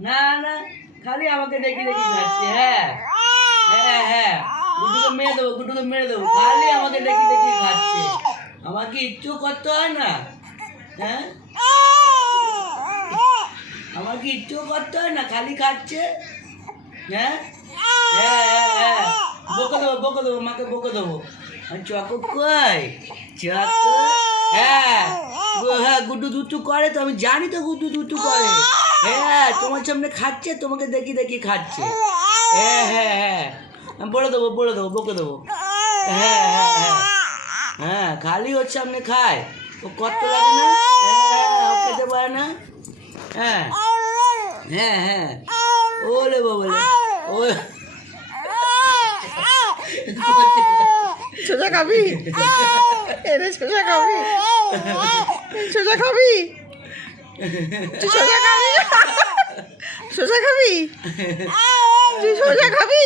না না, খালি আমাকে দেখি দেখি খাচ্ছে হ্যাঁ। হ্যাঁ হ্যাঁ মেরে দেবো মেরে দেবো, খালি আমাকে দেখি দেখি খাচ্ছে। আমাকে ইচ্ছু করতে হয় না হ্যাঁ? আমাকে ইচ্ছু করতে হয় না, খালি খাচ্ছে হ্যাঁ? হ্যাঁ হ্যাঁ হ্যাঁ। বকে দেবো বকে দেবো, মাকে বকে দেবো। চকো কই? চকো হ্যাঁ। হ্যাঁ গুড্ডু দুটু করে তো, আমি জানি তো গুড্ডু দুটু করে। তোমার সামনে খাচ্ছে, তোমাকে দেখি দেখি খাচ্ছে। হ্যাঁ হ্যাঁ হ্যাঁ। বলে দেবো বলে দেবো, বকে দেবো। হ্যাঁ হ্যাঁ হ্যাঁ। হ্যাঁ খালি ওর সামনে খায়। ও কত লাগে না? হ্যাঁ ও খেতে পারে না। হ্যাঁ। হ্যাঁ হ্যাঁ। ওলে বাবলে ও সোজা খাবি? এরে, সোজা খাবি? সোজা খাবি? সোজা খাবি? সোজা খাবি? তুই সোজা খাবি?